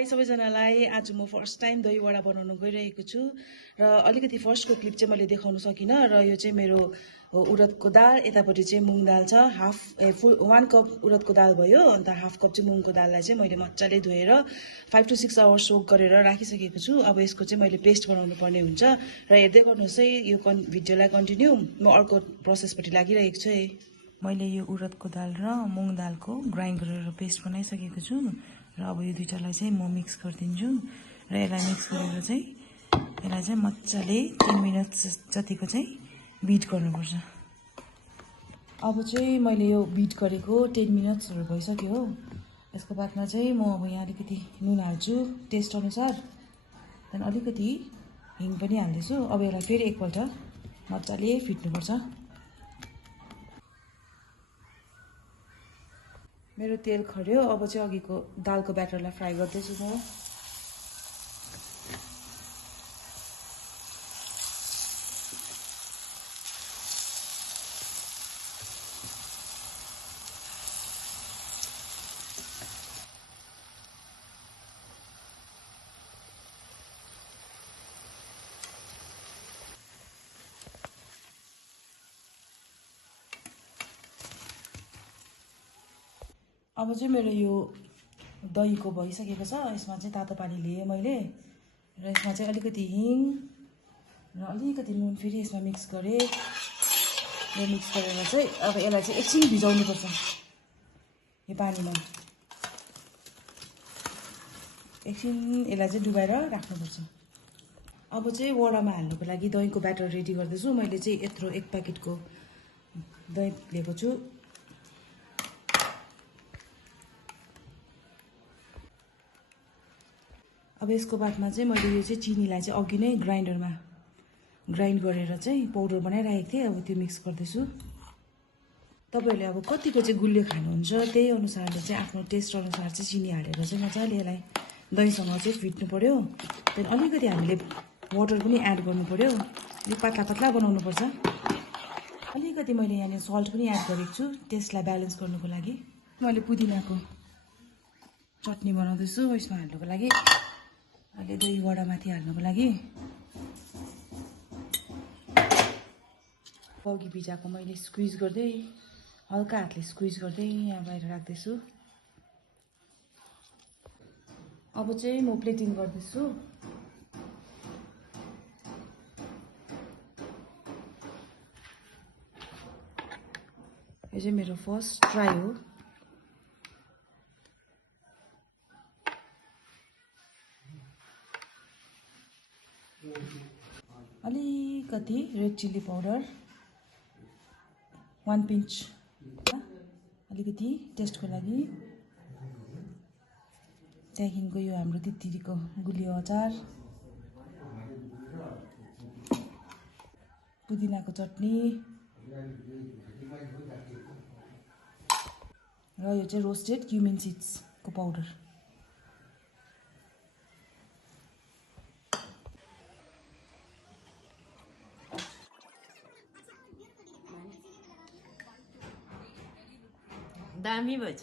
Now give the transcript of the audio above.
High सबैजनालाई। आज म फर्स्ट टाइम दही वडा बनाउन गइरहेको छु र अलिकति फर्स्टको क्लिप चाहिँ मैले देखाउन सकिनँ र यो चाहिँ मेरो उडदको दाल, यतापट्टि चाहिँ मुङ दाल छ। फुल 1 कप उडदको दाल भयो, अन्त हाफ कप चाहिँ मुङको दाललाई चाहिँ मैले मजाले धोएर 5 to 6 आवर्स सोक गरेर राखिसकेको छु। अब यसको चाहिँ मैले पेस्ट बनाउनु पर्ने हुन्छ र हेर्दै गर्नुहोस् है यो भिडियोलाई कन्टिन्यू। म अर्को प्रोसेसपट्टि लागिरहेको छु है। मैले यो उडदको दाल र मुङ दालको ग्राइन्ड गरेर पेस्ट बनाइसकेको छु र अब यो दुईटालाई चाहिँ म मिक्स गरिदिन्छु र यसलाई मिक्स गरेर चाहिँ यसलाई चाहिँ मजाले 10 मिनट जतिको चाहिँ बिट गर्नुपर्छ। अब चाहिँ मैले यो बिट गरेको 10 मिनट्सहरू भइसक्यो हो। यसको बादमा चाहिँ म अब यहाँ अलिकति नुन हाल्छु टेस्ट अनुसार, त्यहाँदेखि अलिकति हिङ पनि हाल्दैछु। अब यसलाई फेरि एकपल्ट मजाले फिट्नुपर्छ। मेरो तेल खर्यो, अब चाहिँ अघिको दालको ब्याटरलाई फ्राई गर्दैछु म। अब चाहिँ मेरो यो दहीको भइसकेको छ। यसमा चाहिँ तातो पानी लिएँ मैले र यसमा चाहिँ अलिकति हिङ र अलिकति नुन फेरि यसमा मिक्स गरेँ र मिक्स गरेर चाहिँ अब यसलाई चाहिँ एकछिन भिजाउनुपर्छ यो पानीमा। एकछिन यसलाई चाहिँ डुबाएर राख्नुपर्छ। अब चाहिँ वडामा हाल्नुको लागि दहीको ब्याटर रेडी गर्दैछु। मैले चाहिँ यत्रो 1 प्याकेटको दही लिएको छु। अब यसको बादमा चाहिँ मैले यो चाहिँ चिनीलाई चाहिँ अघि नै ग्राइन्डरमा ग्राइन्ड गरेर चाहिँ पाउडर बनाइराखेको थिएँ। अब त्यो मिक्स गर्दैछु। तपाईँहरूले अब कतिको चाहिँ गुलियो खानुहुन्छ त्यही अनुसारले चाहिँ आफ्नो टेस्ट अनुसार चाहिँ चिनी हालेर चाहिँ मजाले यसलाई दहीसँग चाहिँ फिट्नु पऱ्यो। त्यहाँदेखि अलिकति हामीले वाटर पनि एड गर्नु पऱ्यो। अलिक पातला पातला बनाउनुपर्छ। अलिकति मैले यहाँनिर सल्ट पनि एड गरेको छु टेस्टलाई ब्यालेन्स गर्नुको लागि। मैले पुदिनाको चटनी बनाउँदैछु यसमा हाल्नुको लागि, अहिले दही वडामाथि हाल्नुको लागि। अघि भिजाएको मैले स्क्विज गर्दै हल्का हातले स्क्विज गर्दै यहाँ बाहिर राख्दैछु। अब चाहिँ म प्लेटिङ गर्दैछु। यो चाहिँ मेरो फर्स्ट ट्राई हो। अलिकति रेड चिल्ली पाउडर 1 पिन्च, अलिकति टेस्टको लागि। त्यहाँदेखिको यो हाम्रो तित्तिरीको गुलियो अचार, पुदिनाको चटनी र यो चाहिँ रोस्टेड क्युमिन सिड्सको पाउडर। दामी भएछ।